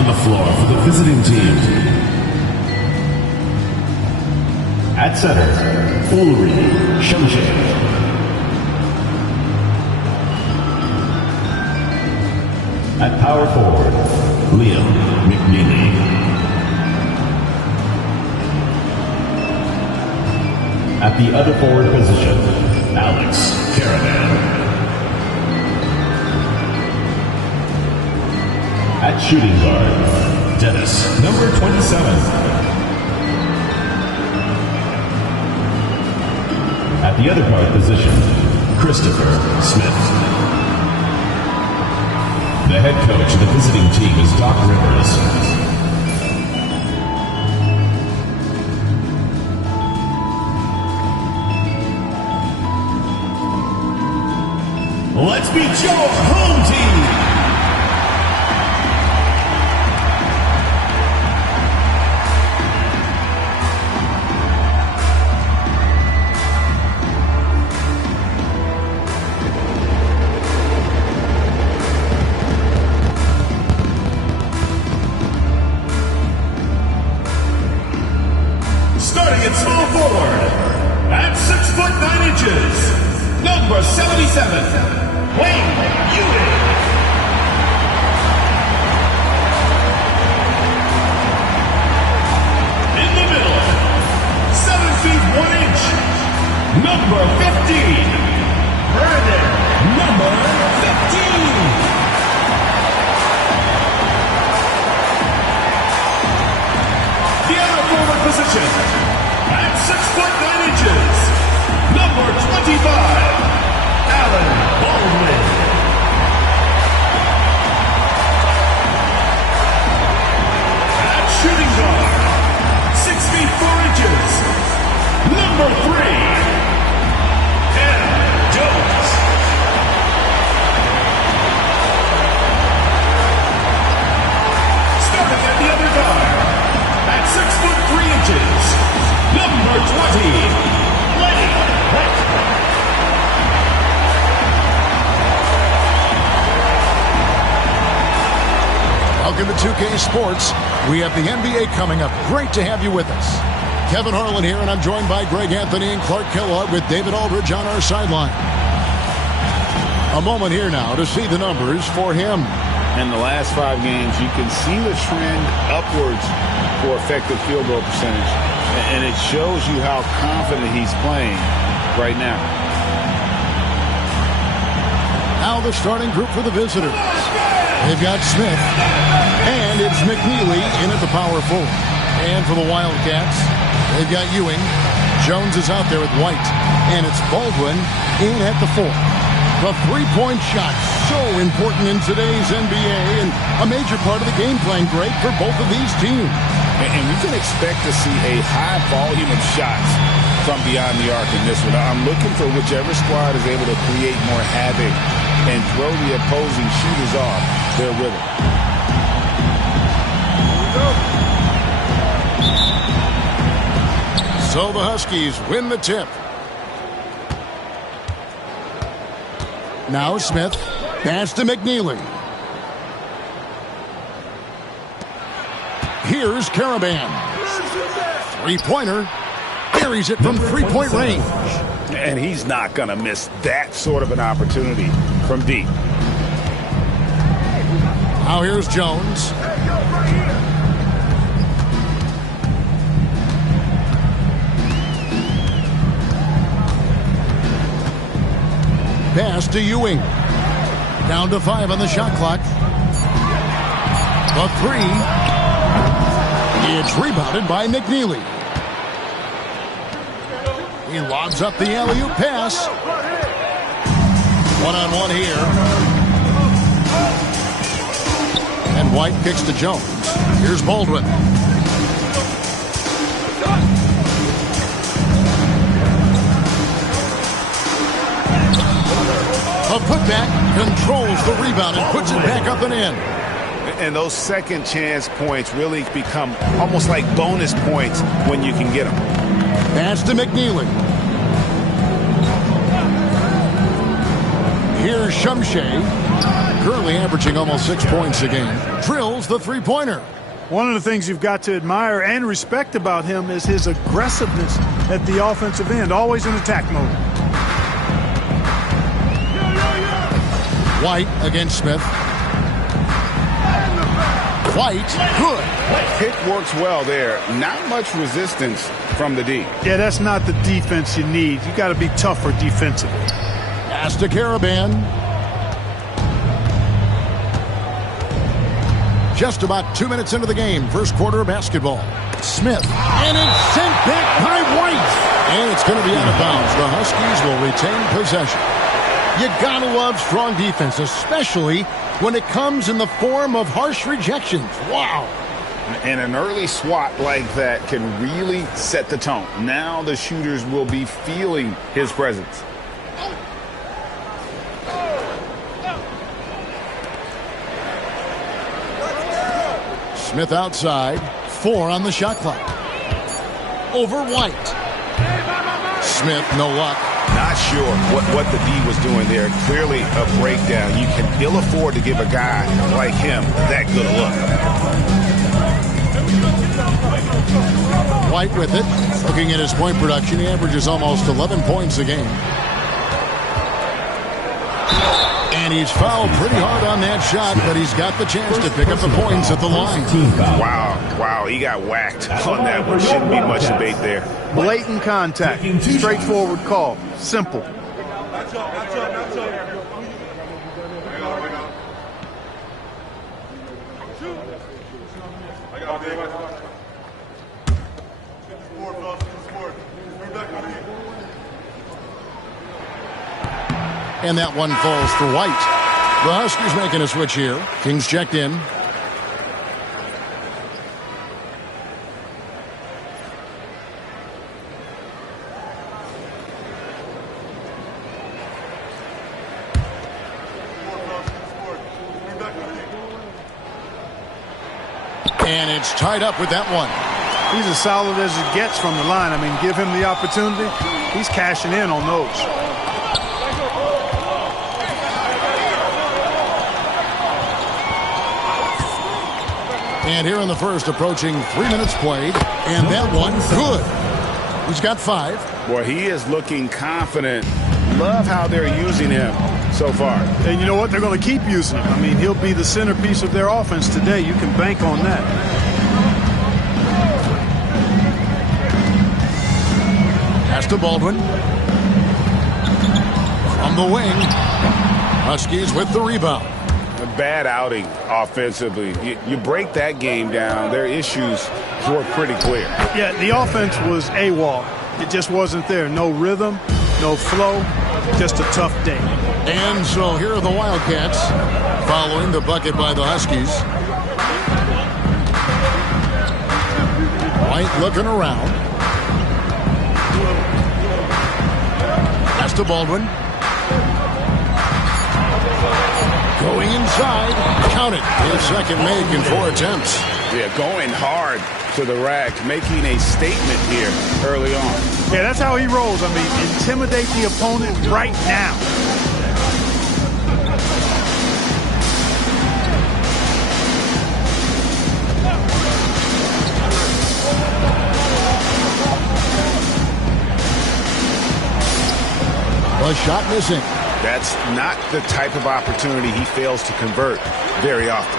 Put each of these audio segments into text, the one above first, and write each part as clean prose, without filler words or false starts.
On the floor for the visiting team. At center, Ulrich Shumshay. At power forward, Liam McNeely. At the other forward position, Alex Caravan. At shooting guard, Dennis, number 27. At the other guard position, Christopher Smith. The head coach of the visiting team is Doc Rivers. Let's meet your home team. Starting at small forward, at 6'9", number 77, Wayne Ewing. In the middle, 7 feet 1 inch, number 15, Brandon, number 15. The other forward position, at 6'9", number 25, Allen Baldwin. At shooting guard, 6 feet 4 inches, number 3, M. Jones. Starting at the other guard, at 6'3", number 20, Lenny White. Welcome to 2K Sports. We have the NBA coming up. Great to have you with us. Kevin Harlan here, and I'm joined by Greg Anthony and Clark Kellogg with David Aldridge on our sideline. A moment here now to see the numbers for him. In the last 5 games, you can see the trend upwards for effective field goal percentage. And it shows you how confident he's playing right now. Now the starting group for the visitors. They've got Smith, and it's McNeely in at the power forward. And for the Wildcats, they've got Ewing. Jones is out there with White, and it's Baldwin in at the 4. The three-point shot, so important in today's NBA, and a major part of the game plan, Greg, for both of these teams. And you can expect to see a high volume of shots from beyond the arc in this one. I'm looking for whichever squad is able to create more havoc and throw the opposing shooters off their rhythm. So the Huskies win the tip. Now Smith, pass to McNeely. Here's Caravan. Three-pointer. Buries it from three-point range. And he's not going to miss that sort of an opportunity from deep. Now here's Jones. Pass to Ewing. Down to 5 on the shot clock. The 3. It's rebounded by McNeely. He lobs up the alley-oop pass. One-on-one here. And White kicks to Jones. Here's Baldwin. A putback, controls the rebound and puts it back up and in. And those second chance points really become almost like bonus points when you can get them. Pass to McNeely. Here's Shumshay. Currently averaging almost 6 points a game. Drills drills the three-pointer. One of the things you've got to admire and respect about him is his aggressiveness at the offensive end, always in attack mode. White against Smith. White, good. Pick works well there. Not much resistance from the D. Yeah, that's not the defense you need. You got to be tougher defensively. Pass to Caravan. Just about 2 minutes into the game, first quarter of basketball. Smith, and it's sent back by White. And it's going to be out of bounds. The Huskies will retain possession. You gotta love strong defense, especially when it comes in the form of harsh rejections. Wow. And an early swat like that can really set the tone. Now the shooters will be feeling his presence. Smith outside, 4 on the shot clock. Over White. Smith, no luck. Not sure what the D was doing there. Clearly a breakdown. You can ill afford to give a guy like him that good a look. White with it. Looking at his point production, he averages almost 11 points a game. And he's fouled pretty hard on that shot, but he's got the chance to pick up the points at the line. Wow, he got whacked on that one. Shouldn't be much debate there. Blatant contact. Straightforward call. Simple. And that one falls for White. The Huskies making a switch here. Kings checked in. And it's tied up with that one. He's as solid as it gets from the line. I mean, give him the opportunity. He's cashing in on those. And here in the first, approaching 3 minutes played. And that one, good. He's got 5. Boy, he is looking confident. Love how they're using him so far. And you know what? They're going to keep using him. I mean, he'll be the centerpiece of their offense today. You can bank on that. Pass to Baldwin. From the wing. Huskies with the rebound. A bad outing offensively. You break that game down, their issues were pretty clear. Yeah, the offense was AWOL. It just wasn't there. No rhythm, no flow, just a tough day. And so here are the Wildcats following the bucket by the Huskies. White looking around. Pass to Baldwin. Going inside. Count it. His second make in 4 attempts. Yeah, going hard to the rack, making a statement here early on. Yeah, that's how he rolls. I mean, intimidate the opponent right now. A shot missing. That's not the type of opportunity he fails to convert very often.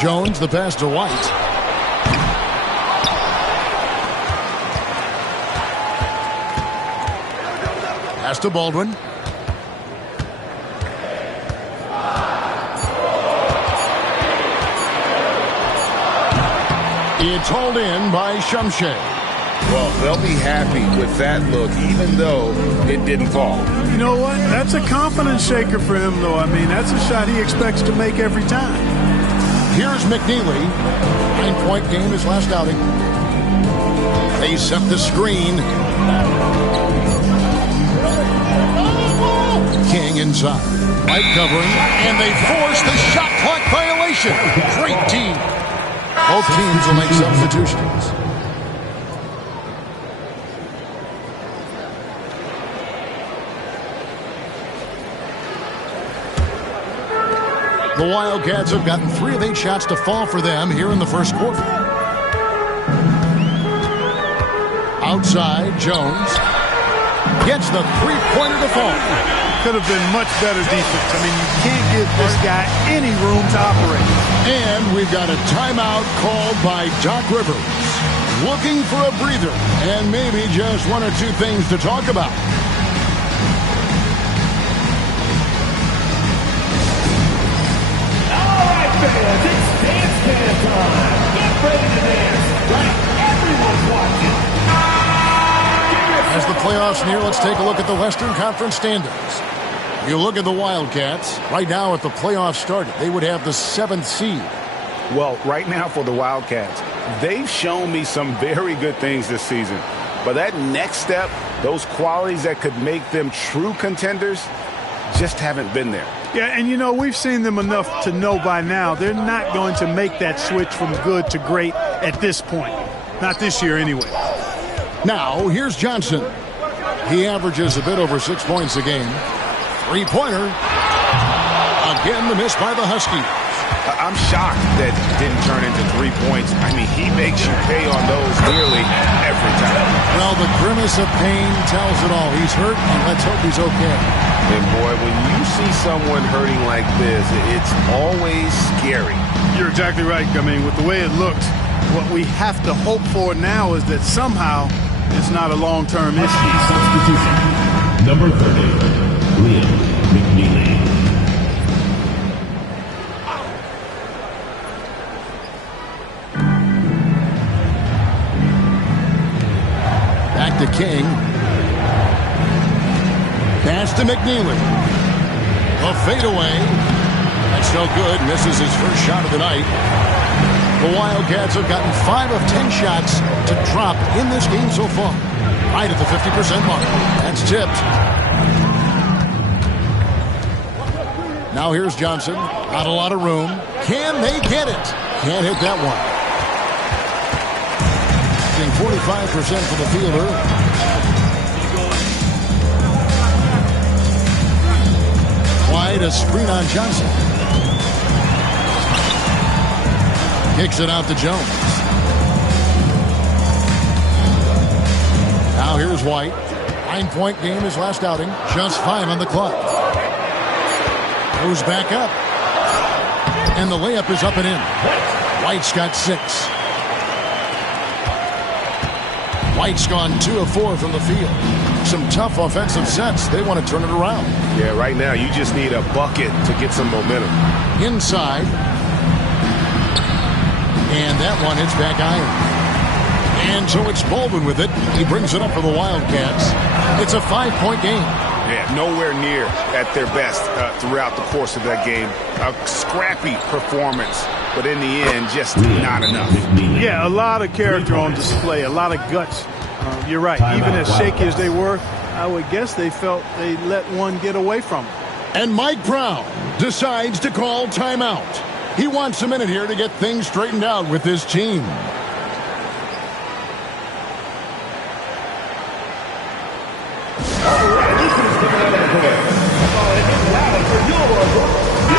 Jones, the pass to White. Pass to Baldwin. It's hauled in by Shumshay. Well, they'll be happy with that look, even though it didn't fall. You know what? That's a confidence shaker for him, though. I mean, that's a shot he expects to make every time. Here's McNeely. 9-point game his last outing. They set the screen. King inside. White covering, and they force the shot clock violation. Great team. Both teams will make substitutions. The Wildcats have gotten 3 of 8 shots to fall for them here in the first quarter. Outside, Jones gets the three-pointer to fall. Could have been much better defense. I mean, you can't give this guy any room to operate. And we've got a timeout called by Doc Rivers. Looking for a breather and maybe just 1 or 2 things to talk about. All right, fans, it's dance can time. Get ready to dance like everyone's watching. As the playoffs near, let's take a look at the Western Conference standings. You look at the Wildcats. Right now, if the playoffs started, they would have the 7th seed. Well, right now for the Wildcats, they've shown me some very good things this season. But that next step, those qualities that could make them true contenders, just haven't been there. Yeah, and you know, we've seen them enough to know by now they're not going to make that switch from good to great at this point. Not this year anyway. Now, here's Johnson. He averages a bit over 6 points a game. Three-pointer. Again, the miss by the Huskies. I'm shocked that didn't turn into 3 points. I mean, he makes you pay on those nearly every time. Well, the grimace of pain tells it all. He's hurt, and let's hope he's okay. And, boy, when you see someone hurting like this, it's always scary. You're exactly right. I mean, with the way it looks, what we have to hope for now is that somehow it's not a long-term issue. Substitution. Number 30, Liam McNeely. Back to King. Pass to McNeely. A fadeaway. That's no good. Misses his first shot of the night. The Wildcats have gotten 5 of 10 shots to drop in this game so far. Right at the 50% mark. That's tipped. Now here's Johnson. Not a lot of room. Can they get it? Can't hit that one. 45% for the fielder. Wide, a screen on Johnson. Kicks it out to Jones. Now here's White. 9-point game his last outing. Just 5 on the clock. Goes back up. And the layup is up and in. White's got 6. White's gone 2 of 4 from the field. Some tough offensive sets. They want to turn it around. Yeah, right now you just need a bucket to get some momentum. Inside. And that one hits back iron. And so it's Baldwin with it. He brings it up for the Wildcats. It's a 5-point game. Yeah, nowhere near at their best throughout the course of that game. A scrappy performance, but in the end, just not enough. Yeah, a lot of character on display, a lot of guts. You're right. Even as shaky as they were, I would guess they felt they let one get away from them. And Mike Brown decides to call timeout. He wants a minute here to get things straightened out with his team.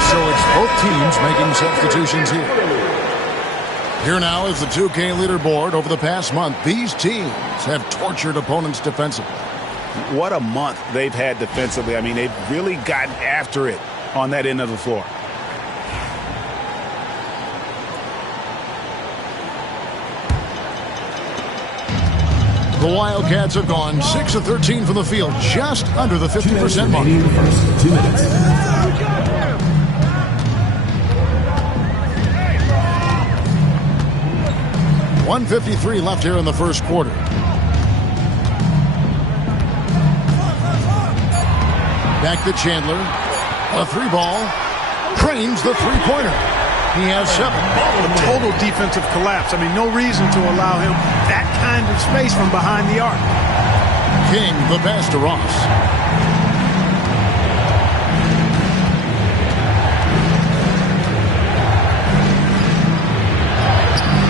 So it's both teams making substitutions here. Here now is the 2K leaderboard. Over the past month, these teams have tortured opponents defensively. What a month they've had defensively. I mean, they've really gotten after it on that end of the floor. The Wildcats have gone 6 of 13 from the field, just under the 50% mark. 2 minutes. 1:53 left here in the first quarter. Back to Chandler. A 3-ball. Cranes the 3-pointer. He has 7. A total defensive collapse. I mean, no reason to allow him that kind of space from behind the arc. King the pass to Ross.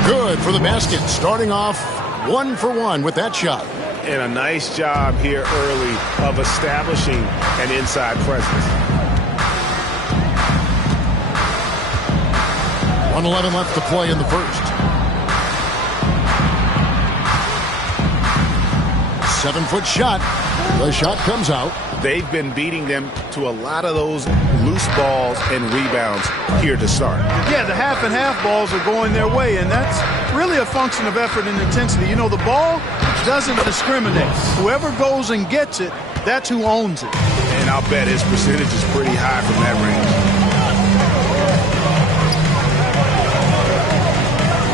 Good for the basket. Starting off 1 for 1 with that shot. And a nice job here early of establishing an inside presence. 1:11 left to play in the first. 7-foot shot. The shot comes out. They've been beating them to a lot of those loose balls and rebounds here to start. Yeah, the half and half balls are going their way, and that's really a function of effort and intensity. You know, the ball doesn't discriminate. Whoever goes and gets it, that's who owns it. And I'll bet his percentage is pretty high from that range.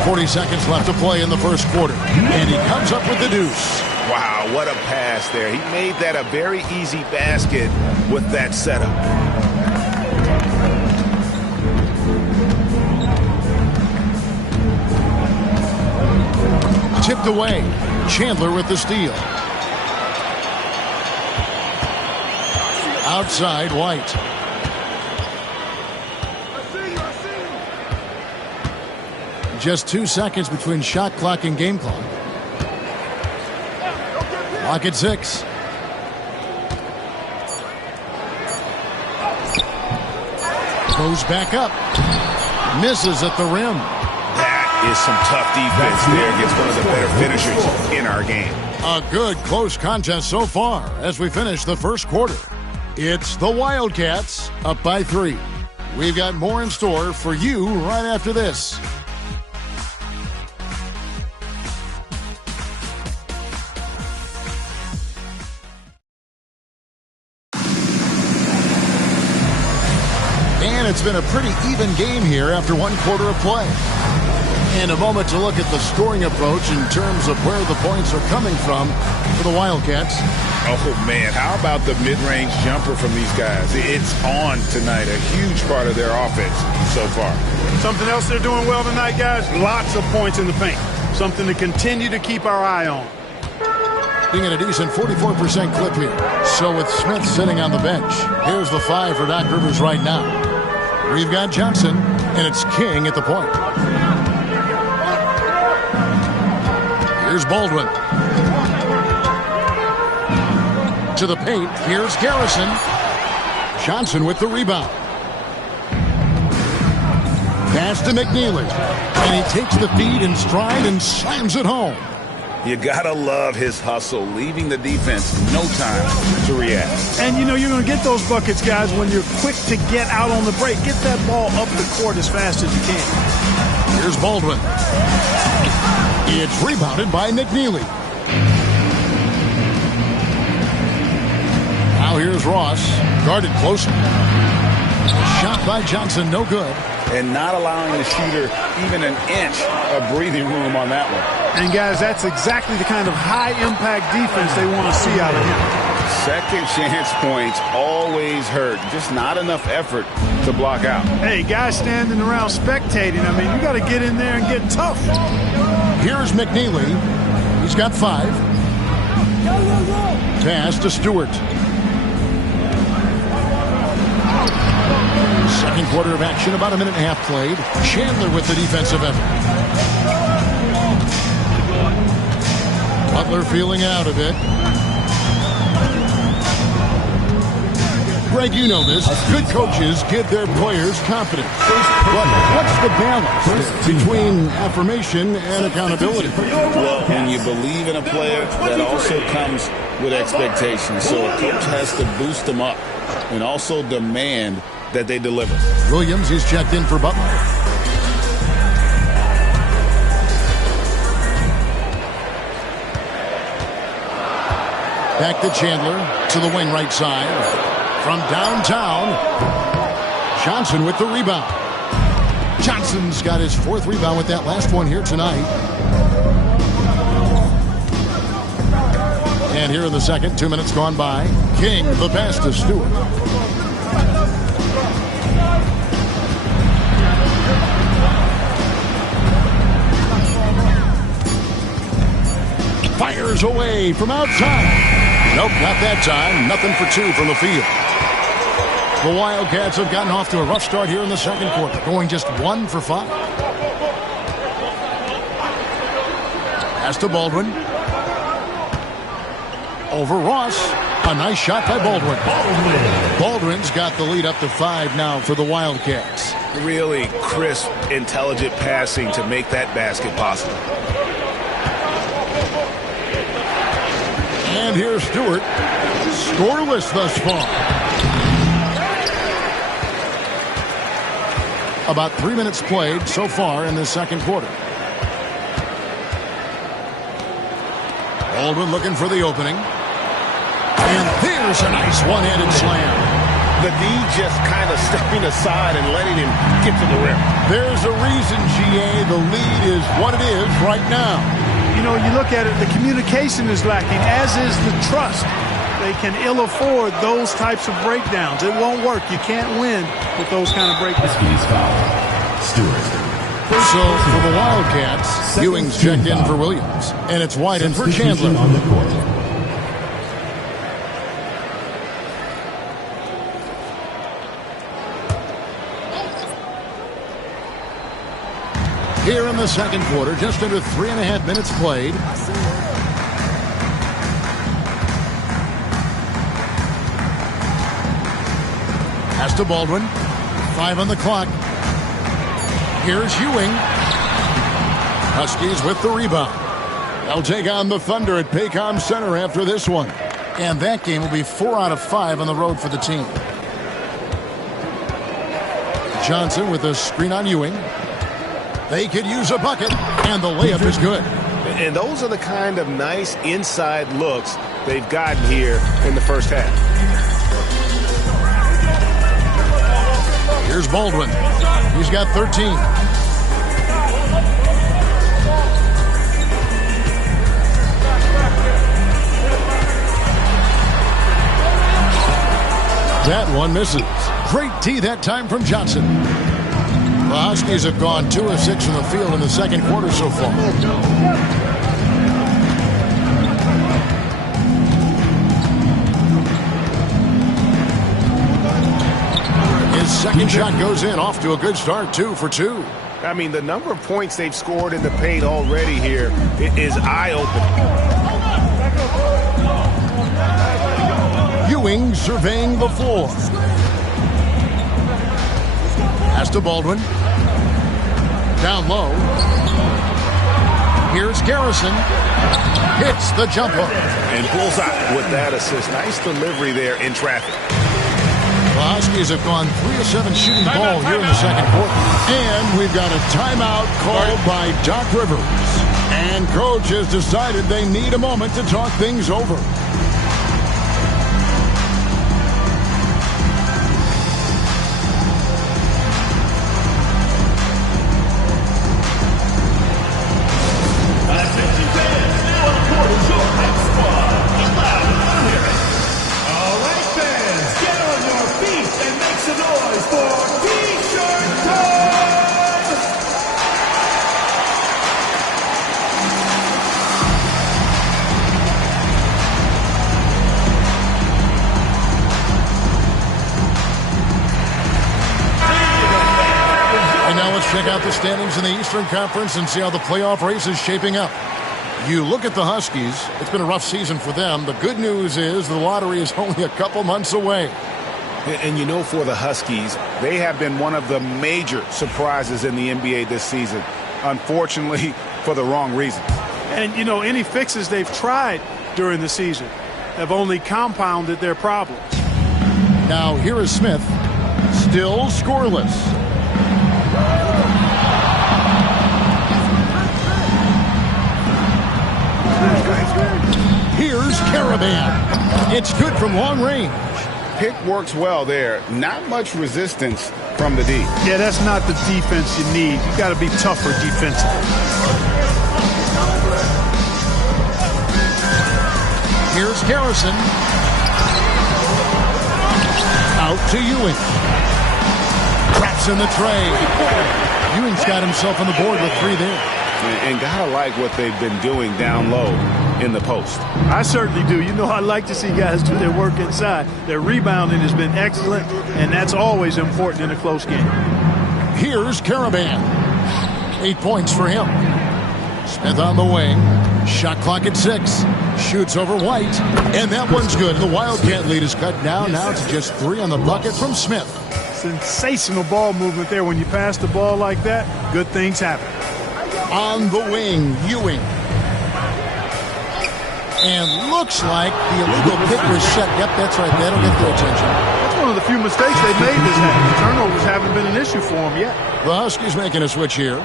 40 seconds left to play in the first quarter. And he comes up with the deuce. Wow, what a pass there. He made that a very easy basket with that setup. Tipped away. Chandler with the steal. Outside, White. Just 2 seconds between shot clock and game clock. Clock at 6. Goes back up. Misses at the rim. That is some tough defense there against one of the better finishers in our game. A good close contest so far as we finish the first quarter. It's the Wildcats up by 3. We've got more in store for you right after this. And it's been a pretty even game here after 1 quarter of play. And a moment to look at the scoring approach in terms of where the points are coming from for the Wildcats. Oh, man, how about the mid-range jumper from these guys? It's on tonight, a huge part of their offense so far. Something else they're doing well tonight, guys, lots of points in the paint. Something to continue to keep our eye on. Being at a decent 44% clip here. So with Smith sitting on the bench, here's the 5 for Doc Rivers right now. We've got Johnson, and it's King at the point. Here's Baldwin. To the paint. Here's Garrison. Johnson with the rebound. Pass to McNeely. And he takes the feed in stride and slams it home. You gotta love his hustle, leaving the defense no time to react. And you know you're going to get those buckets, guys, when you're quick to get out on the break. Get that ball up the court as fast as you can. Here's Baldwin. It's rebounded by McNeely. Now here's Ross, guarded closer. Shot by Johnson, no good. And not allowing the shooter even an inch of breathing room on that one. And, guys, that's exactly the kind of high-impact defense they want to see out of him. Second chance points always hurt. Just not enough effort to block out. Hey, guys standing around spectating, I mean, you got to get in there and get tough. Here's McNeely. He's got 5. Pass to Stewart. Second quarter of action, about a minute and a half played. Chandler with the defensive effort. Butler feeling out of it. Greg, you know this. Good coaches give their players confidence. But what's the balance between affirmation and accountability? Well, when you believe in a player, that also comes with expectations. So a coach has to boost them up and also demand that they deliver. Williams, he's checked in for Butler. Back to Chandler, to the wing right side. From downtown, Johnson with the rebound. Johnson's got his 4th rebound with that last one here tonight. And here in the second, 2 minutes gone by. King, the pass to Stewart. Fires away from outside. Nope, not that time. Nothing for 2 from the field. The Wildcats have gotten off to a rough start here in the second quarter, going just 1 for 5. Pass to Baldwin. Over Ross. A nice shot by Baldwin. Baldwin's got the lead up to 5 now for the Wildcats. really crisp, intelligent passing to make that basket possible. And here's Stewart. Scoreless thus far. About 3 minutes played so far in the second quarter. Baldwin looking for the opening. And there's a nice one-handed slam. The D just kind of stepping aside and letting him get to the rim. There's a reason, GA, the lead is what it is right now. You know, you look at it, the communication is lacking, as is the trust. They can ill afford those types of breakdowns. It won't work. You can't win with those kind of breakdowns. Stewart. So for the Wildcats, Ewing's checked in for Williams, and it's White in for Chandler. On the court. Here in the second quarter, just under 3.5 minutes played. Pass to Baldwin. 5 on the clock. Here's Ewing. Huskies with the rebound. They'll take on the Thunder at Paycom Center after this one. And that game will be 4 out of 5 on the road for the team. Johnson with a screen on Ewing. They could use a bucket, and the layup is good. And those are the kind of nice inside looks they've gotten here in the first half. Here's Baldwin. He's got 13. That one misses. Great D that time from Johnson. The Huskies have gone 2 of 6 from the field in the second quarter so far. His second shot goes in, off to a good start, 2 for 2. I mean, the number of points they've scored in the paint already here is eye-opening. Ewing surveying the floor. Pass to Baldwin. Down low. Here's Garrison. Hits the jump hook. And pulls out with that assist. Nice delivery there in traffic. The Huskies have gone 3 of 7 shooting ball here in the second quarter. And we've got a timeout called by Doc Rivers. And Coach has decided they need a moment to talk things over. Check out the standings in the Eastern Conference and see how the playoff race is shaping up. You look at the Huskies, it's been a rough season for them. The good news is the lottery is only a couple months away. And you know, for the Huskies, they have been one of the major surprises in the NBA this season. Unfortunately, for the wrong reasons. And, you know, any fixes they've tried during the season have only compounded their problems. Now, here is Smith, still scoreless. Here's Caravan. It's good from long range. Pick works well there. Not much resistance from the D. Yeah, that's not the defense you need. You got to be tougher defensively. Here's Garrison. Out to Ewing. Traps in the tray. Ewing's got himself on the board with 3 there. And gotta like what they've been doing down low in the post. I certainly do. You know, I like to see guys do their work inside. Their rebounding has been excellent, and that's always important in a close game. Here's Caravan. 8 points for him. Smith on the wing. Shot clock at 6. Shoots over White. And that one's good. The Wildcat lead is cut down now to just 3 on the bucket from Smith. Sensational ball movement there. When you pass the ball like that, good things happen. On the wing, Ewing. And looks like the illegal pick was set. Yep, that's right. That'll get their attention. That's one of the few mistakes they've made this half. The turnovers haven't been an issue for them yet. The Huskies making a switch here.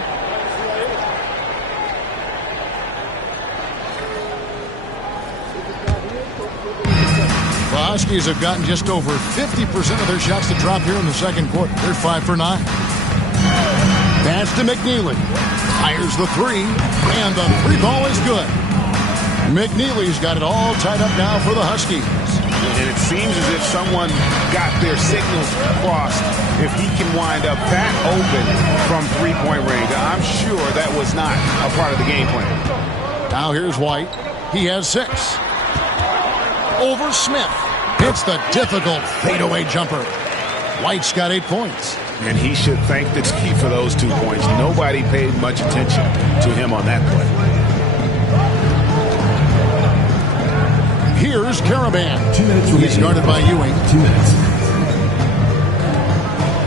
The Huskies have gotten just over 50% of their shots to drop here in the second quarter. They're 5 for 9. Pass to McNeely. Fires the three, and the three ball is good. McNeely's got it all tied up now for the Huskies. And it seems as if someone got their signals crossed if he can wind up that open from three-point range. I'm sure that was not a part of the game plan. Now here's White. He has 6. Over Smith. It's the difficult fadeaway jumper. White's got 8 points. And he should thank the Ski for those 2 points. Nobody paid much attention to him on that play. Here's Caravan. 2 minutes He's guarded by Ewing. 2 minutes.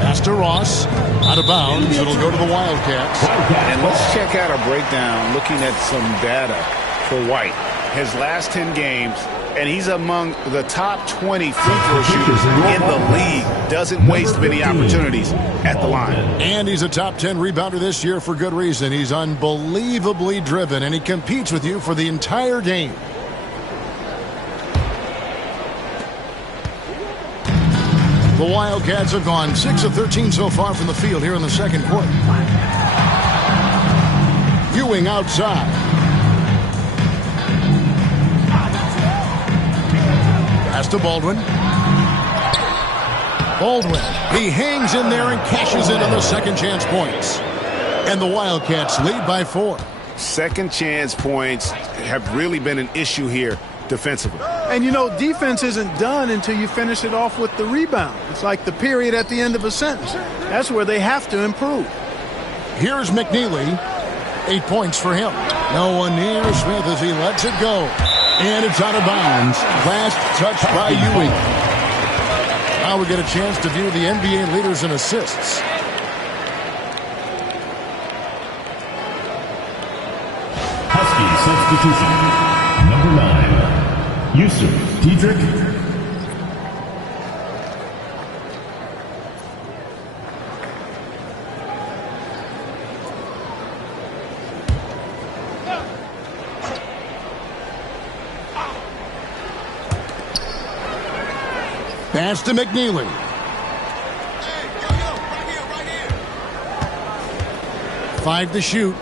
Pass to Ross. Out of bounds. It'll go to the Wildcats. And let's check out a breakdown looking at some data for White. His last 10 games, and he's among the top 20 free throw shooters in the league. Doesn't waste many opportunities at the line. And he's a top 10 rebounder this year for good reason. He's unbelievably driven, and he competes with you for the entire game. The Wildcats have gone 6 of 13 so far from the field here in the second quarter. Ewing outside. Pass to Baldwin. He hangs in there and cashes in on the second chance points. And the Wildcats lead by 4. Second chance points have really been an issue here defensively. And, you know, defense isn't done until you finish it off with the rebound. It's like the period at the end of a sentence. That's where they have to improve. Here's McNeely. 8 points for him. No one near Smith as he lets it go. And it's out of bounds. Last touch by Ewing. Now we get a chance to view the NBA leaders in assists. Husky substitution. Number 9. Yusuf Diedrich. Pass to McNeely. 5 to shoot.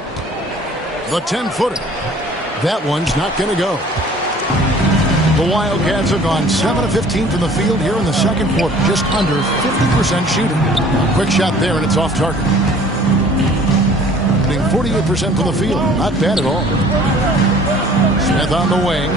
The 10-footer. That one's not going to go. The Wildcats have gone 7 of 15 from the field here in the second quarter. Just under 50% shooting. A quick shot there, and it's off target. 48% from the field. Not bad at all. Smith on the wing.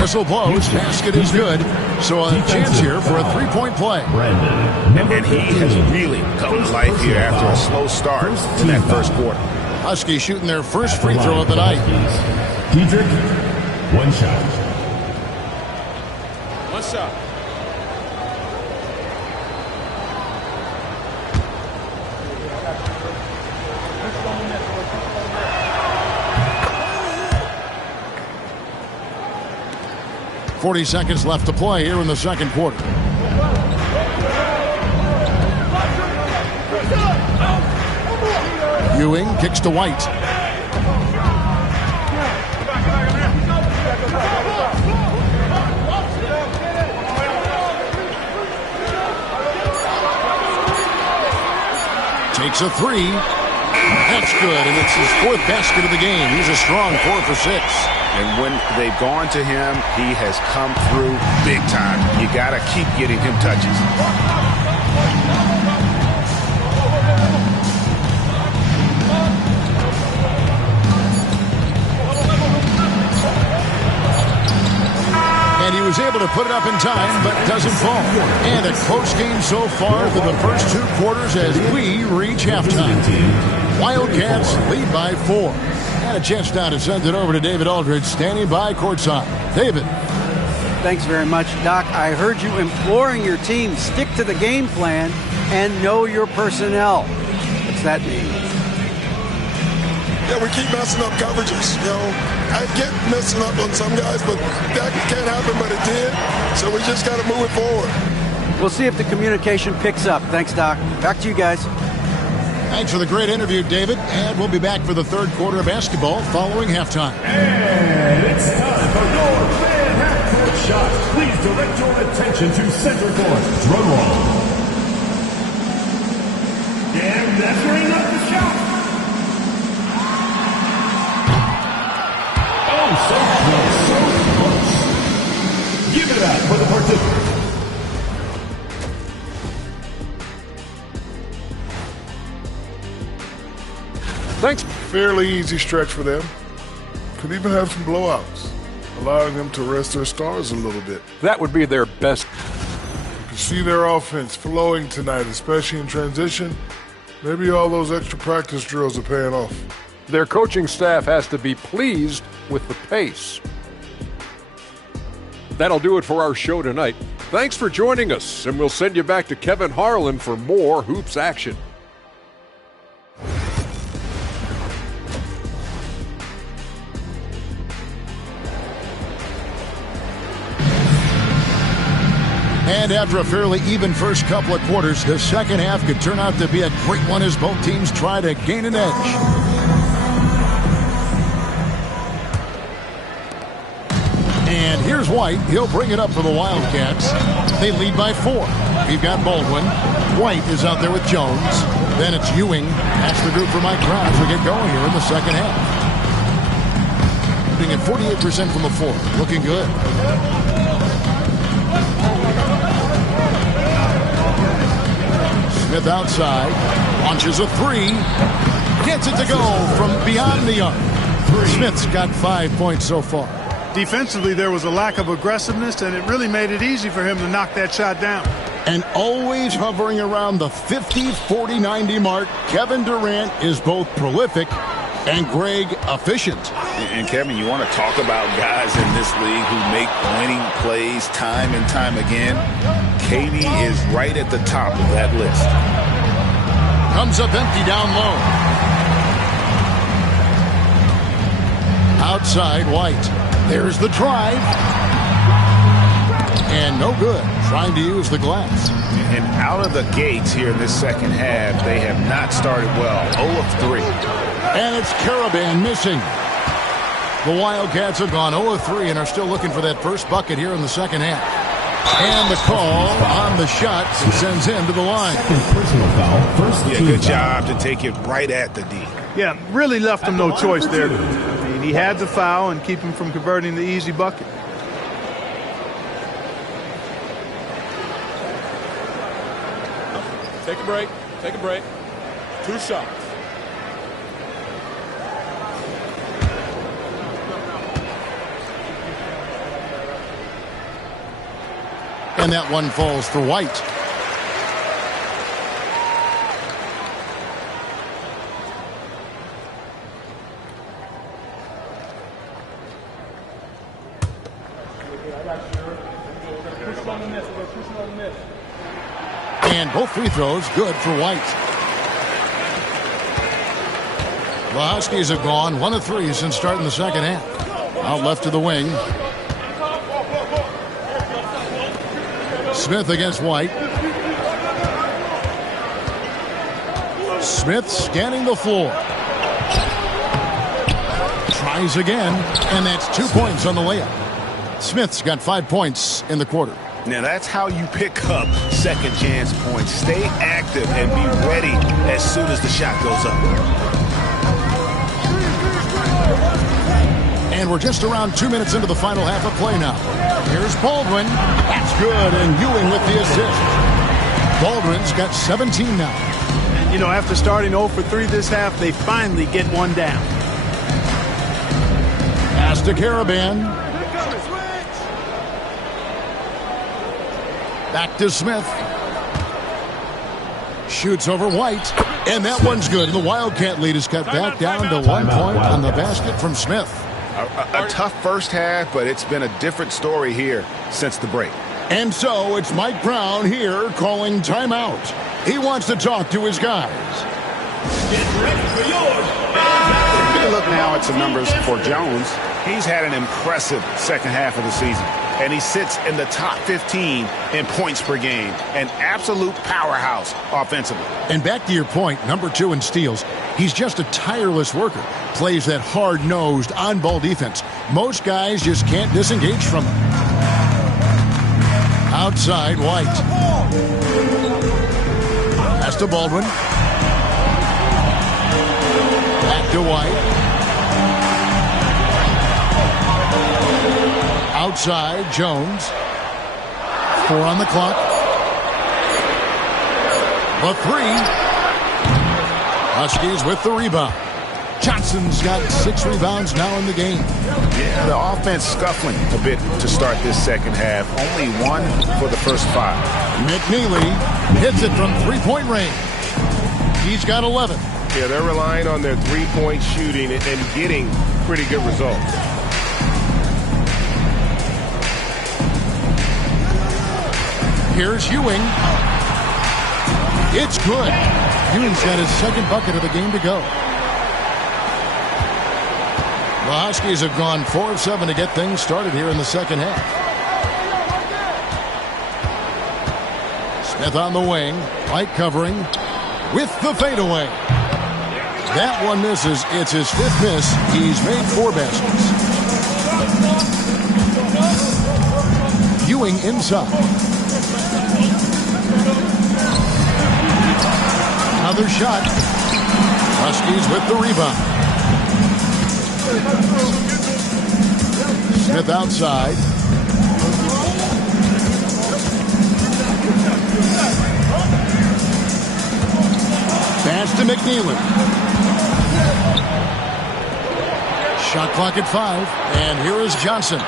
Whistle blows. Basket is good. So a chance here for a three-point play. And he has really come to life here after a slow start in that first quarter. Huskies shooting their first free throw of the night. Diedrich, 1 shot. 1 shot. .40 seconds left to play here in the second quarter. Ewing kicks to White. Takes a 3. That's good, and it's his 4th basket of the game. He's a strong 4 for 6. And when they've gone to him, he has come through big time. You got to keep getting him touches. And he was able to put it up in time, but doesn't fall. And a close game so far for the first 2 quarters as we reach halftime. Wildcats lead by 4. And a chance now to send it over to David Aldridge, standing by courtside. David. Thanks very much, Doc. I heard you imploring your team, stick to the game plan and know your personnel. What's that mean? Yeah, we keep messing up coverages. You know, I get messing up on some guys, but that can't happen, but it did. So we just got to move it forward. We'll see if the communication picks up. Thanks, Doc. Back to you guys. Thanks for the great interview, David. And we'll be back for the third quarter of basketball following halftime. And it's time for your fan half-court shot. Please direct your attention to center court. Drum roll. And that's bringing up the shot. Oh, so close, so close. Give it up for the participant. Thanks. Fairly easy stretch for them. Could even have some blowouts, allowing them to rest their stars a little bit. That would be their best. You can see their offense flowing tonight, especially in transition. Maybe all those extra practice drills are paying off. Their coaching staff has to be pleased with the pace. That'll do it for our show tonight. Thanks for joining us, and we'll send you back to Kevin Harlan for more hoops action. And after a fairly even first couple of quarters, the second half could turn out to be a great one as both teams try to gain an edge. And here's White. He'll bring it up for the Wildcats. They lead by 4. We've got Baldwin. White is out there with Jones. Then it's Ewing. That's the group for Mike Brown as we get going here in the second half. Shooting at 48% from the floor. Looking good. Smith outside, launches a 3, gets it to go from beyond the arc. Smith's got 5 points so far. Defensively, there was a lack of aggressiveness, and it really made it easy for him to knock that shot down. And always hovering around the 50, 40, 90 mark, Kevin Durant is both prolific and Greg efficient. And Kevin, you want to talk about guys in this league who make winning plays time and time again. KD is right at the top of that list. Comes up empty down low. Outside White. There's the drive. And no good. Trying to use the glass. And out of the gates here in this second half, they have not started well. 0 of 3. And it's Caravan missing. The Wildcats have gone 0 of 3 and are still looking for that first bucket here in the second half. And the call on the shot sends him to the line. Personal foul. First good job to take it right at the D. Yeah, really left him no choice there. I mean, he had to foul and keep him from converting the easy bucket. Take a break. Take a break. 2 shots. And that one falls for White. And both free throws good for White. The Huskies have gone 1 of 3 since starting the second half. Out left to the wing. Smith against White. Smith scanning the floor. Tries again, and that's 2 points on the layup. Smith's got 5 points in the quarter. Now that's how you pick up second chance points. Stay active and be ready as soon as the shot goes up. And we're just around 2 minutes into the final half of play now. Here's Baldwin. That's good, and Ewing with the assist. Baldwin's got 17 now. And, you know, after starting 0 for 3 this half, they finally get one down. Pass to Caravan. Back to Smith. Shoots over White. And that one's good. The Wildcat lead is cut back down to 1 point on the basket from Smith. A tough first half, but it's been a different story here since the break. And so it's Mike Brown here calling timeout. He wants to talk to his guys. Get ready for yours. Take a look now at some numbers for Jones. He's had an impressive second half of the season, and he sits in the top 15 in points per game. An absolute powerhouse offensively. And back to your point, number 2 in steals. He's just a tireless worker. Plays that hard-nosed, on-ball defense. Most guys just can't disengage from him. Outside, White. Pass to Baldwin. Back to White. Outside, Jones. 4 on the clock. The 3. Huskies with the rebound. Johnson's got 6 rebounds now in the game. Yeah, the offense scuffling a bit to start this second half. Only 1 for the first 5. McNeely hits it from three-point range. He's got 11. Yeah, they're relying on their three-point shooting and getting pretty good results. Here's Ewing. It's good. Ewing's got his second bucket of the game to go. The Huskies have gone 4 of 7 to get things started here in the second half. Smith on the wing. White covering with the fadeaway. That one misses. It's his 5th miss. He's made 4 baskets. Ewing inside. Another shot. Huskies with the rebound. Smith outside. Pass to McNeely. Shot clock at 5. And here is Johnson.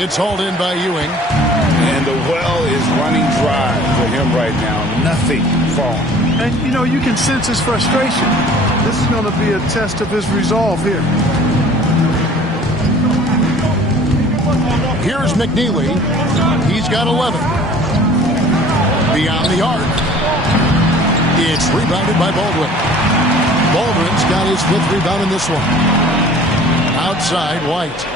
It's hauled in by Ewing. And the well is running dry for him right now. Nothing falling. And, you know, you can sense his frustration. This is going to be a test of his resolve here. Here's McNeely. He's got 11. Beyond the arc. It's rebounded by Baldwin. Baldwin's got his 5th rebound in this one. Outside, White.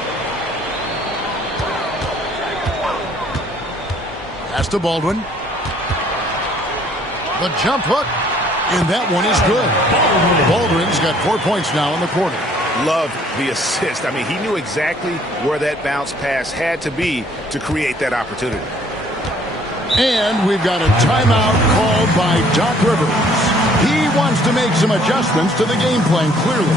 Pass to Baldwin. The jump hook. And that one is good. Baldwin's got 4 points now in the quarter. Love the assist. I mean, he knew exactly where that bounce pass had to be to create that opportunity. And we've got a timeout called by Doc Rivers. He wants to make some adjustments to the game plan, clearly.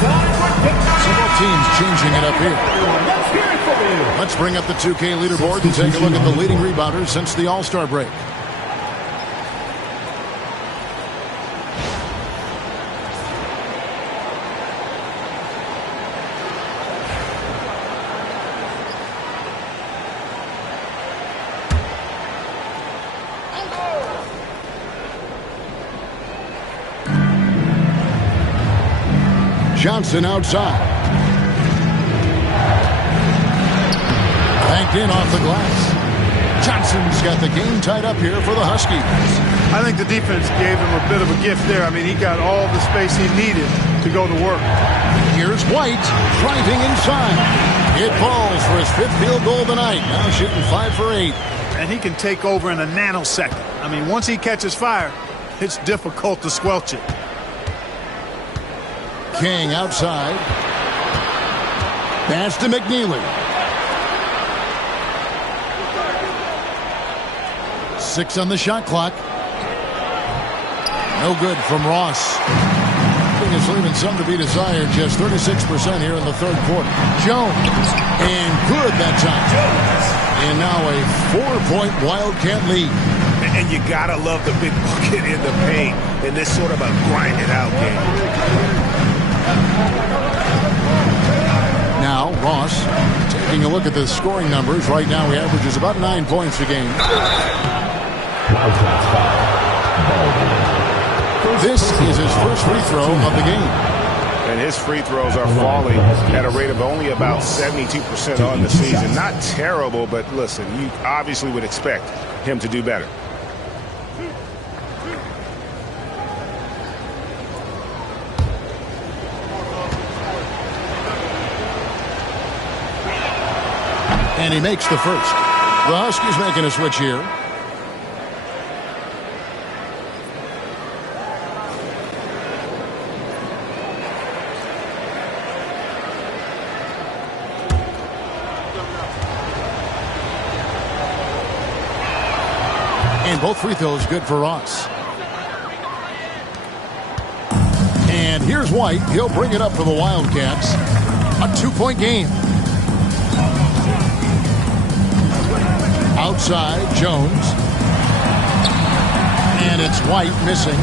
Several teams changing it up here. Let's bring up the 2K leaderboard and take a look at the leading rebounders since the All-Star break. Johnson outside. Banked in off the glass. Johnson's got the game tied up here for the Huskies. I think the defense gave him a bit of a gift there. I mean, he got all the space he needed to go to work. Here's White driving inside. It falls for his 5th field goal of the night. Now shooting 5 for 8. And he can take over in a nanosecond. I mean, once he catches fire, it's difficult to squelch it. King outside. Pass to McNeely. 6 on the shot clock. No good from Ross. It's leaving some to be desired. Just 36% here in the 3rd quarter. Jones. And good that time. And now a 4-point Wildcat lead. And you gotta love the big bucket in the paint in this sort of a grinded out game. Now, Ross taking a look at the scoring numbers. Right now, he averages about 9 points a game. This is his first free throw of the game. And his free throws are falling at a rate of only about 72% on the season. Not terrible, but listen, you obviously would expect him to do better. And he makes the first. The Huskies making a switch here. And both free throws good for Ross. And here's White. He'll bring it up for the Wildcats. A 2-point game. Outside, Jones. And it's White missing.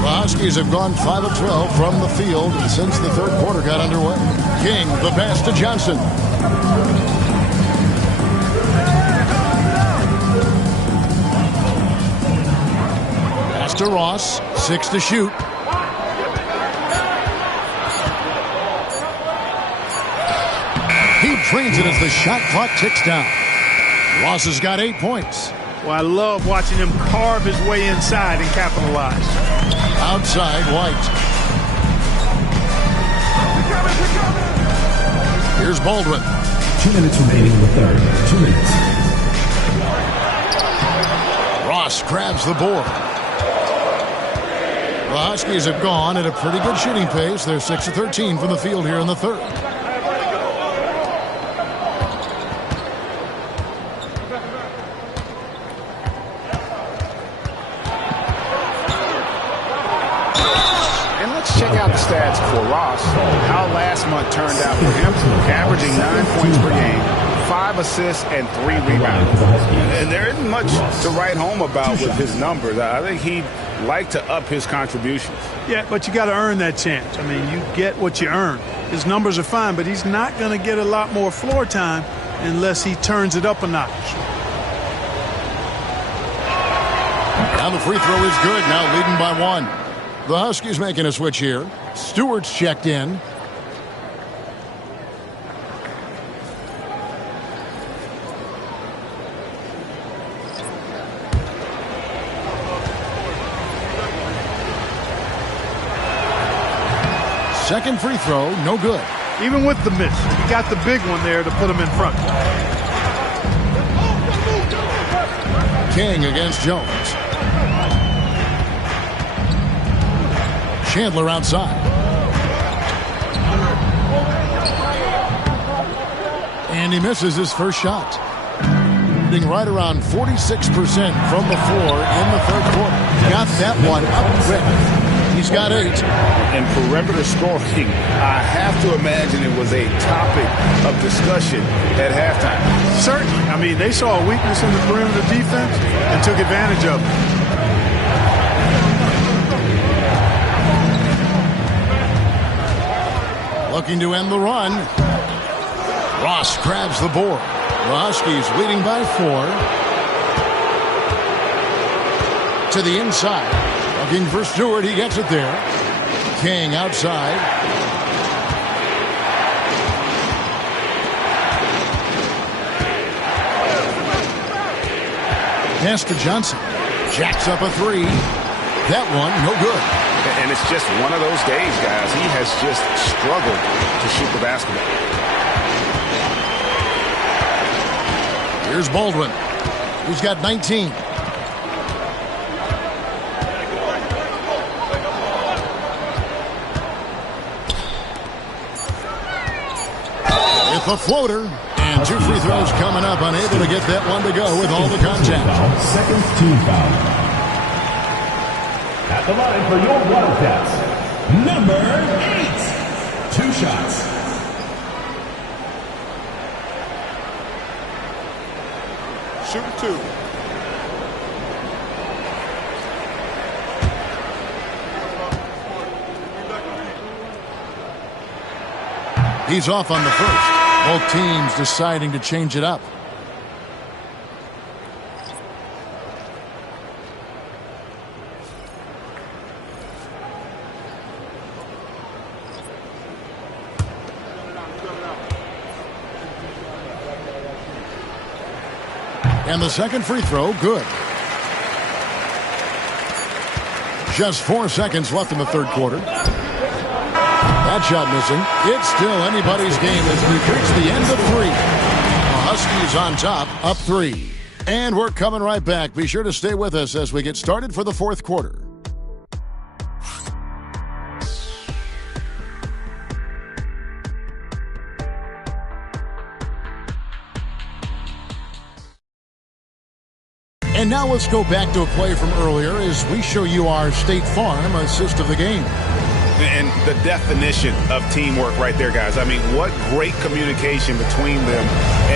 The Huskies have gone 5 of 12 from the field since the third quarter got underway. King, the pass to Johnson. Pass to Ross. 6 to shoot. He drains it as the shot clock ticks down. Ross has got 8 points. Well, I love watching him carve his way inside and capitalize. Outside, White. Here's Baldwin. 2 minutes remaining in the third. 2 minutes. Ross grabs the board. The Huskies have gone at a pretty good shooting pace. They're 6 of 13 from the field here in the third. Check out the stats for Ross, how last month turned out for him. Averaging 9 points per game, 5 assists, and 3 rebounds. And there isn't much to write home about with his numbers. I think he'd like to up his contributions. Yeah, but you got to earn that chance. I mean, you get what you earn. His numbers are fine, but he's not going to get a lot more floor time unless he turns it up a notch. Now the free throw is good, now leading by 1. The Huskies making a switch here. Stewart's checked in. Second free throw, no good. Even with the miss, he got the big one there to put him in front. King against Jones. Chandler outside. And he misses his first shot. Shooting right around 46% from the floor in the third quarter. Got that one up quick. He's got 8. And perimeter scoring, I have to imagine it was a topic of discussion at halftime. Certainly. I mean, they saw a weakness in the perimeter defense and took advantage of it. Looking to end the run. Ross grabs the board. The Huskies leading by 4. To the inside. Looking for Stewart. He gets it there. King outside. Pass to Johnson. Jacks up a 3. That one, no good. And it's just one of those days, guys. He has just struggled to shoot the basketball. Here's Baldwin. He's got 19. With a floater. And 2 free throws coming up. Unable to get that one to go with all the contact. Second team foul. At the line for your Wildcats, number 8. 2 shots. Shooting 2. He's off on the first. Both teams deciding to change it up. And the second free throw, good. Just 4 seconds left in the third quarter. That shot missing. It's still anybody's game as we've reached the end of 3. The Huskies on top, up 3. And we're coming right back. Be sure to stay with us as we get started for the fourth quarter. And now let's go back to a play from earlier as we show you our State Farm assist of the game. And the definition of teamwork right there, guys. I mean, what great communication between them,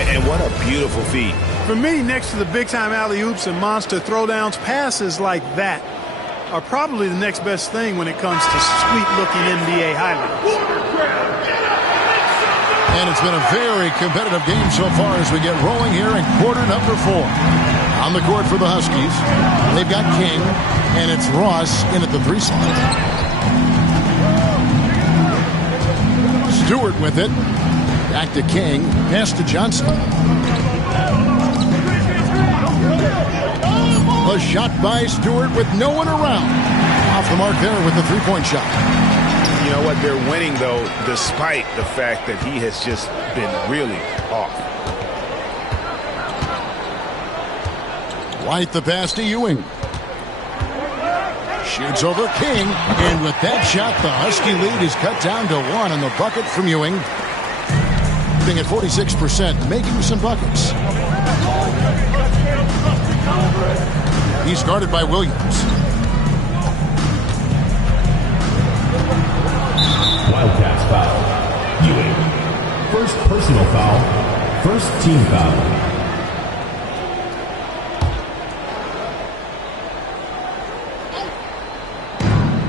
and what a beautiful feed. For me, next to the big-time alley-oops and monster throwdowns, passes like that are probably the next best thing when it comes to sweet-looking NBA highlights. And it's been a very competitive game so far as we get rolling here in quarter number 4. On the court for the Huskies, they've got King, and it's Ross in at the 3 slot. Stewart with it. Back to King. Pass to Johnson. A shot by Stewart with no one around. Off the mark there with the three-point shot. You know what? They're winning, though, despite the fact that he has just been really off. White the pass to Ewing. Shoots over King. And with that shot, the Husky lead is cut down to 1 on the bucket from Ewing. Being at 46%, making some buckets. He's guarded by Williams. Wildcats foul. Ewing. First personal foul. First team foul.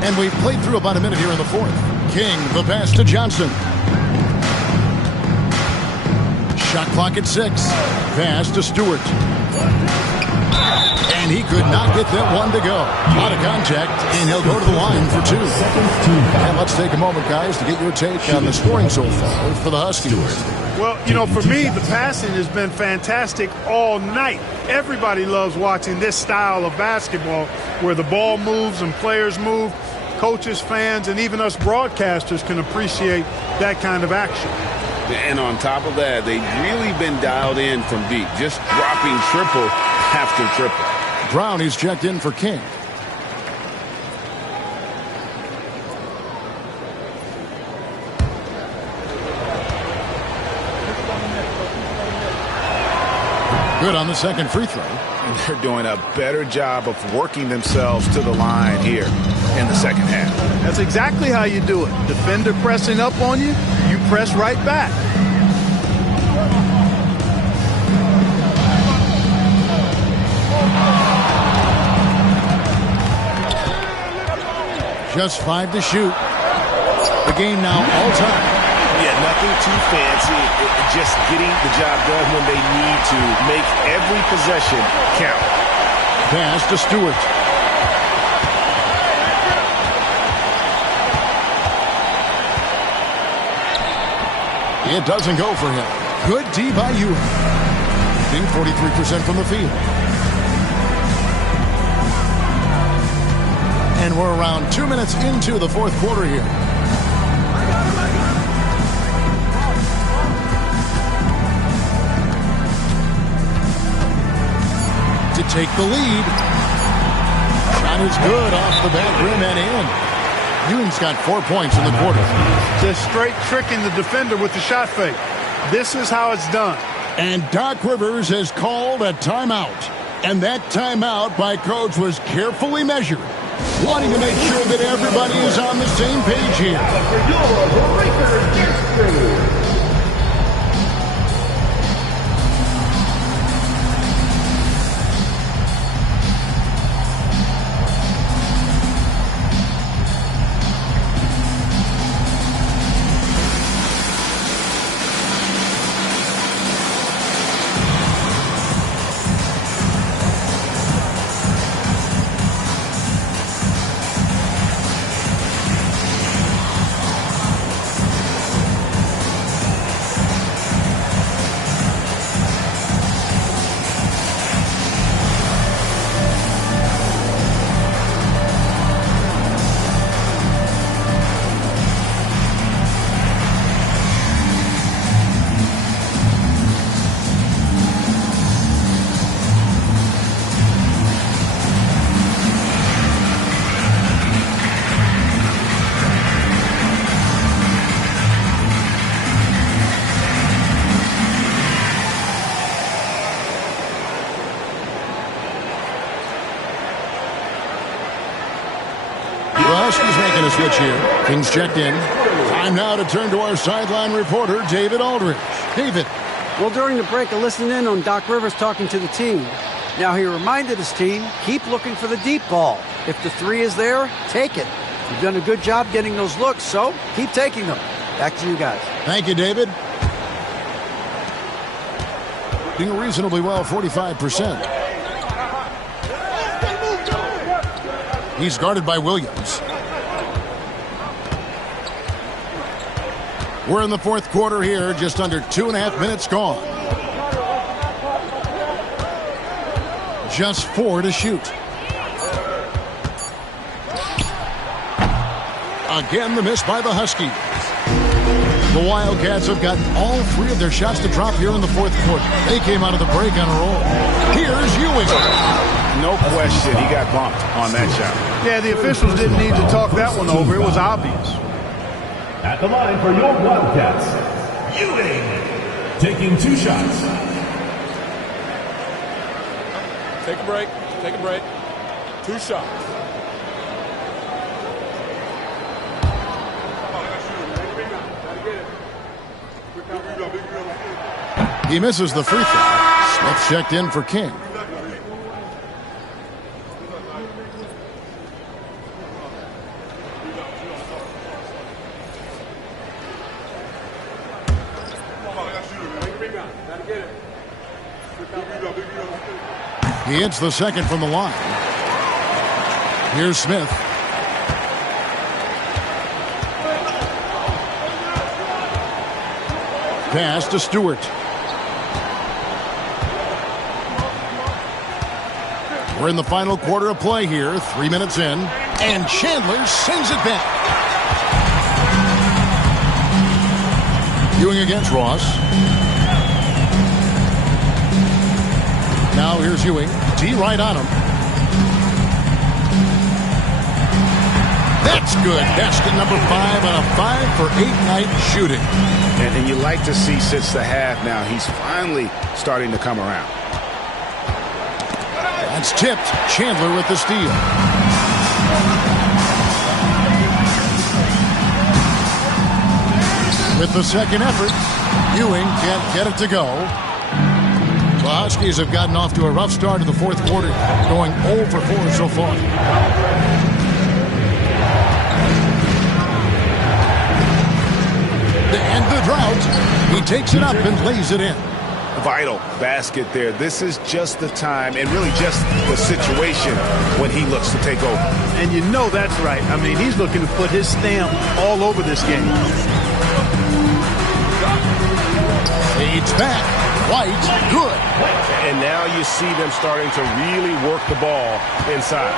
And we've played through about a minute here in the fourth. King, the pass to Johnson. Shot clock at 6. Pass to Stewart. And he could not get that one to go. Out of contact, and he'll go to the line for 2. And let's take a moment, guys, to get your take on the scoring so far for the Huskies. Well, you know, for me, the passing has been fantastic all night. Everybody loves watching this style of basketball where the ball moves and players move. Coaches, fans, and even us broadcasters can appreciate that kind of action. And on top of that, they've really been dialed in from deep, just dropping triple after triple. Brown is checked in for King. Good on the second free throw. And they're doing a better job of working themselves to the line here in the second half. That's exactly how you do it. Defender pressing up on you, you press right back. Just 5 to shoot. The game now all time. Yeah, nothing too fancy. Just getting the job done when they need to. Make every possession count. Pass to Stewart. It doesn't go for him. Good D by Ewing. Being 43% from the field. And we're around 2 minutes into the fourth quarter here. To take the lead. Shot is good off the back rim and in. Ewing's got 4 points in the quarter. Just straight tricking the defender with the shot fake. This is how it's done. And Doc Rivers has called a timeout. And that timeout by coach was carefully measured, wanting to make sure that everybody is on the same page here. Huskies making a switch here. Kings checked in. Time now to turn to our sideline reporter, David Aldridge. David. Well, during the break, I listened in on Doc Rivers talking to the team. Now, he reminded his team, keep looking for the deep ball. If the three is there, take it. You've done a good job getting those looks, so keep taking them. Back to you guys. Thank you, David. Doing reasonably well, 45%. He's guarded by Williams. We're in the fourth quarter here, just under 2.5 minutes gone. Just 4 to shoot. Again, the miss by the Huskies. The Wildcats have gotten all 3 of their shots to drop here in the fourth quarter. They came out of the break on a roll. Here's Ewing. No question, he got bumped on that shot. Yeah, the officials didn't need to talk that one over. It was obvious. At the line for your Wildcats, Ewing, taking 2 shots. Take a break. Take a break. 2 shots. He misses the free throw. Smith checked in for King. He hits the second from the line. Here's Smith. Pass to Stewart. We're in the final quarter of play here, 3 minutes in, and Chandler sends it back. Ewing against Ross. Now here's Ewing. D right on him. That's good. Basket number 5 on a 5-for-8 night shooting. And you like to see since the half now, he's finally starting to come around. That's tipped. Chandler with the steal. With the second effort, Ewing can't get it to go. The Huskies have gotten off to a rough start in the fourth quarter, going 0 for 4 so far. To end the drought, he takes it up and lays it in. Vital basket there. This is just the time and really just the situation when he looks to take over. And you know that's right. I mean, he's looking to put his stamp all over this game. Fades back. White, good. And now you see them starting to really work the ball inside.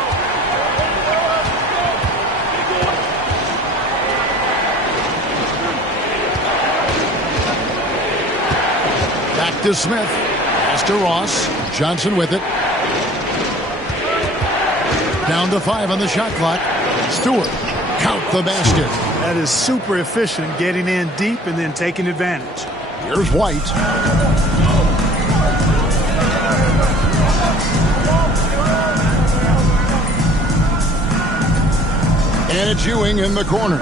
Back to Smith. Pass to Ross. Johnson with it. Down to 5 on the shot clock. Stewart. Count the basket. That is super efficient, getting in deep and then taking advantage. Here's White. And it's Ewing in the corner.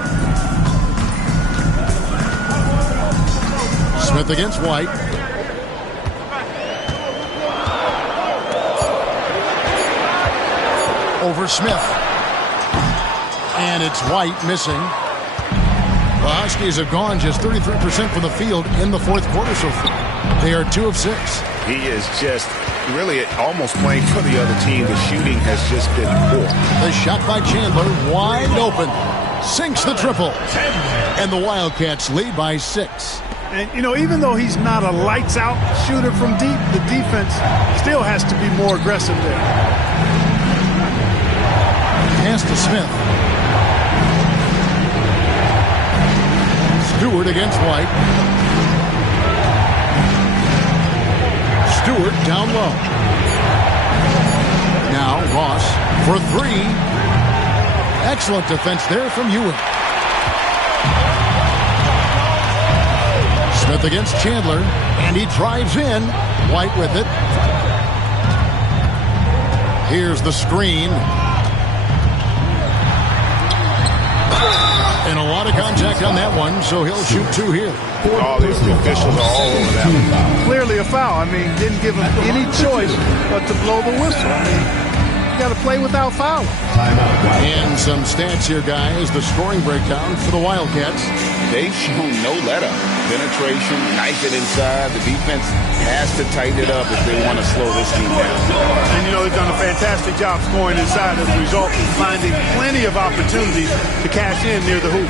Smith against White. Over Smith. And it's White missing. The Huskies have gone just 33% from the field in the fourth quarter so far. They are 2 of 6. He is just really almost playing for the other team. The shooting has just been poor. The shot by Chandler, wide open. Sinks the triple. And the Wildcats lead by 6. And, you know, even though he's not a lights-out shooter from deep, the defense still has to be more aggressive there. Pass to Smith. Stewart against White. Stewart down low. Now Ross for 3. Excellent defense there from Ewing. Smith against Chandler, and he drives in. White with it. Here's the screen. And a lot of contact on that one, so he'll shoot 2 here. All these officials are all over that one. Clearly a foul. I mean, didn't give him any choice but to blow the whistle. I mean, you got to play without fouling. And some stats here, guys. The scoring breakdown for the Wildcats. They've shown no let-up. Penetration, knife it inside. The defense has to tighten it up if they want to slow this team down. And, you know, they've done a fantastic job scoring inside as a result, finding plenty of opportunities to cash in near the hoop.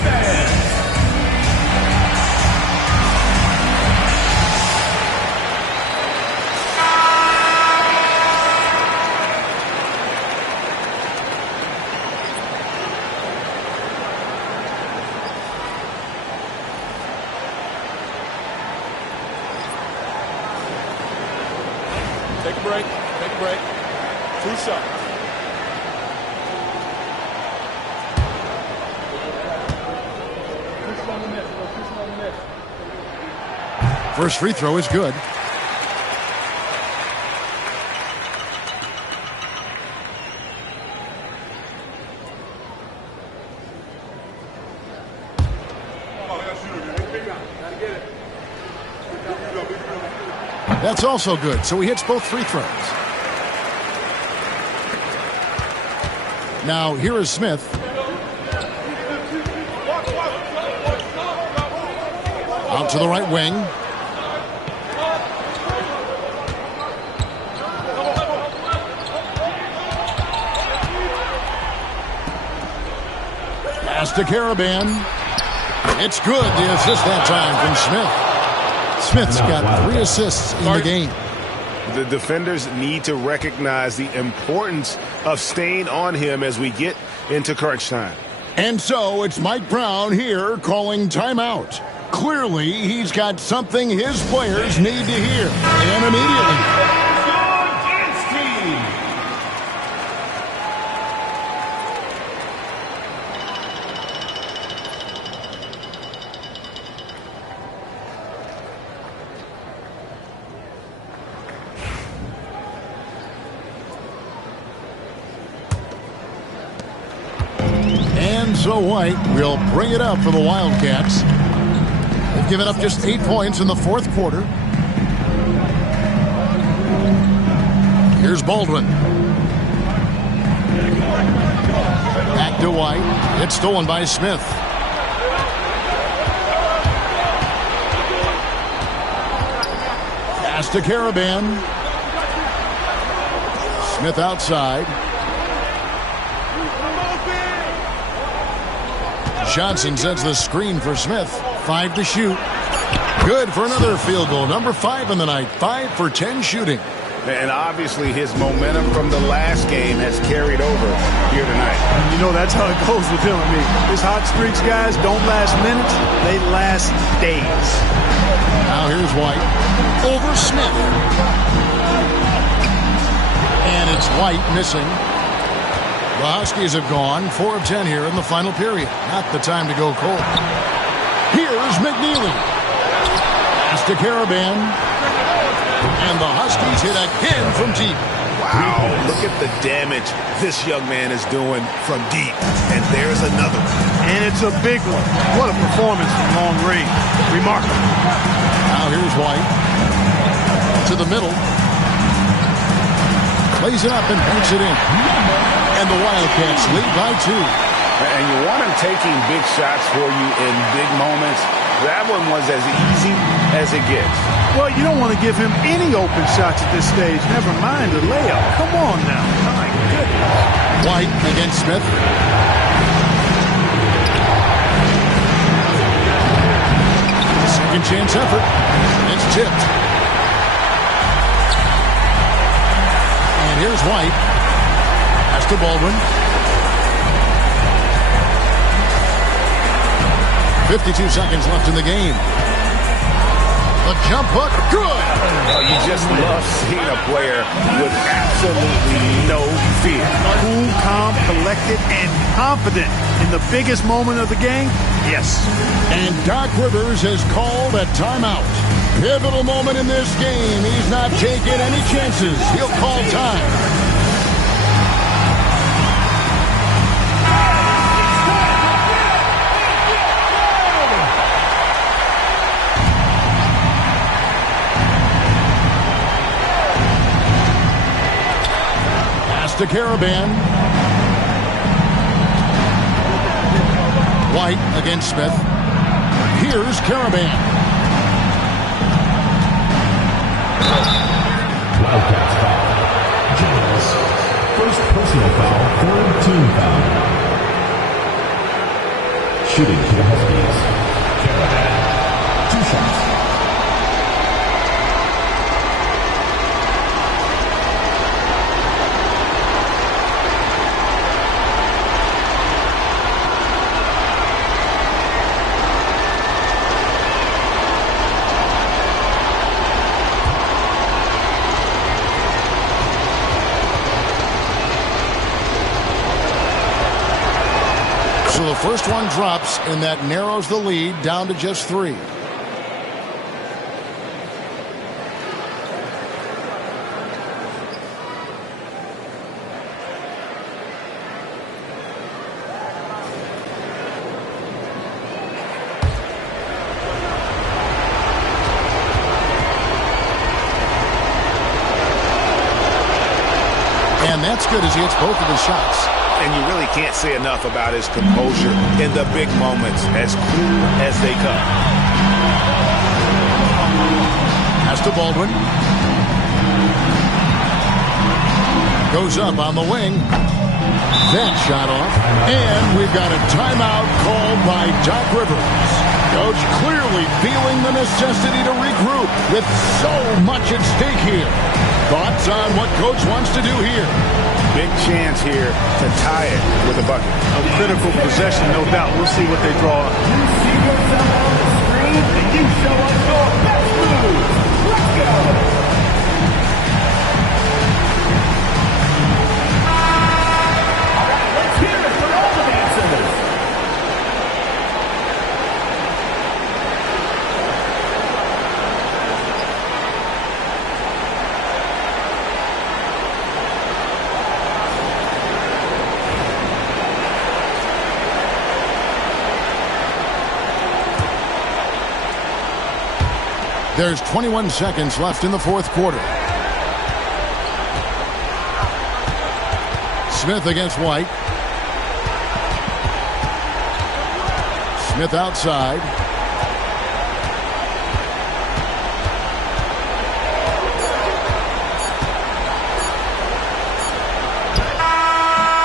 Take a break. Take a break. 2 shots. First free throw is good. That's also good, so he hits both free throws. Now, here is Smith. Out to the right wing. Pass to Caravan. It's good, the assist that time from Smith. Smith's got 3 assists in the game. The defenders need to recognize the importance of staying on him as we get into crunch time. And so it's Mike Brown here calling timeout. Clearly, he's got something his players need to hear, and immediately. So White will bring it up for the Wildcats. They've given up just 8 points in the 4th quarter. Here's Baldwin. Back to White. It's stolen by Smith. Pass to Caravan. Smith outside. Johnson sends the screen for Smith. 5 to shoot. Good for another field goal. Number 5 in the night. 5 for 10 shooting. And obviously his momentum from the last game has carried over here tonight. You know, that's how it goes with him. I mean, his hot streaks, guys, don't last minutes. They last days. Now here's White. Over Smith. And it's White missing. The Huskies have gone 4 of 10 here in the final period. Not the time to go cold. Here's McNeely. Pass to Caravan. And the Huskies hit again from deep. Wow, look at the damage this young man is doing from deep. And there's another one. And it's a big one. What a performance from long range. Remarkable. Now here's White. To the middle. Plays it up and banks it in. And the Wildcats lead by 2. And you want him taking big shots for you in big moments. That one was as easy as it gets. Well, you don't want to give him any open shots at this stage. Never mind a layup. Come on now. My goodness. White against Smith. Second chance effort. It's tipped. And here's White. Pass to Baldwin. 52 seconds left in the game. A jump hook, good! Oh, you just love seeing a player with absolutely no fear. Cool, calm, collected, and confident in the biggest moment of the game? Yes. And Doc Rivers has called a timeout. Pivotal moment in this game. He's not taking any chances. He'll call time. to Caravan. White against Smith. Here's Caravan. Wildcats foul. James. First personal foul, third team foul. Shooting to the Huskies. Caravan. 2 shots. So the first one drops, and that narrows the lead down to just 3. And that's good as he hits both of his shots. And you really can't say enough about his composure in the big moments, as cool as they come. Pass to Baldwin. Goes up on the wing. That shot off. And we've got a timeout called by Doc Rivers. Coach clearly feeling the necessity to regroup with so much at stake here. Thoughts on what Coach wants to do here? Big chance here to tie it with a bucket. A critical possession, no doubt. We'll see what they draw. You see yourself on the screen, and you show us your best move. Let's go. All right, let's hear it for all the dancers. There's 21 seconds left in the fourth quarter. Smith against White. Smith outside.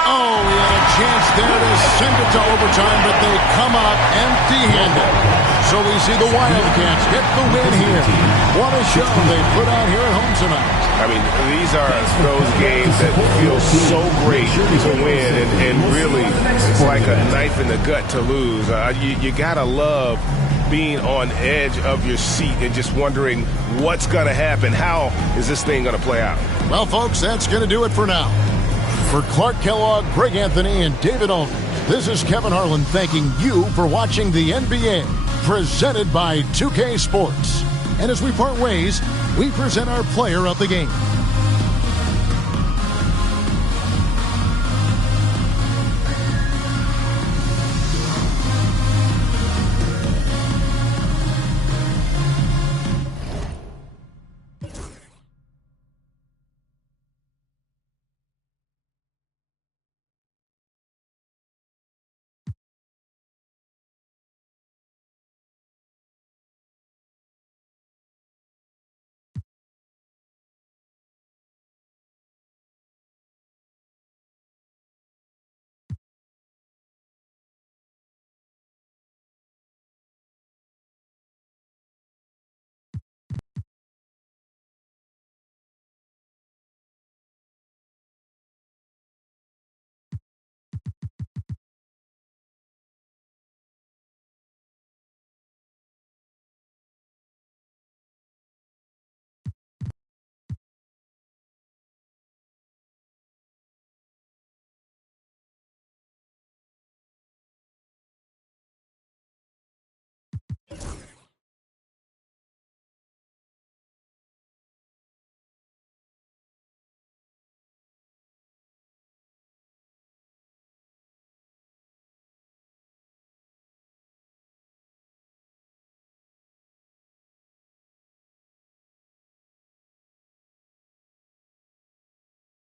Oh, he had a chance there to send it to overtime, but they come out empty-handed. So we see the Wildcats get the win here. What a show they put on here at home tonight. I mean, these are those games that feel so great to win, and really it's like a knife in the gut to lose. You got to love being on edge of your seat and just wondering what's going to happen. How is this thing going to play out? Well, folks, that's going to do it for now. For Clark Kellogg, Greg Anthony, and David Aldridge, this is Kevin Harlan thanking you for watching the NBA. Presented by 2K Sports. And as we part ways, we present our player of the game.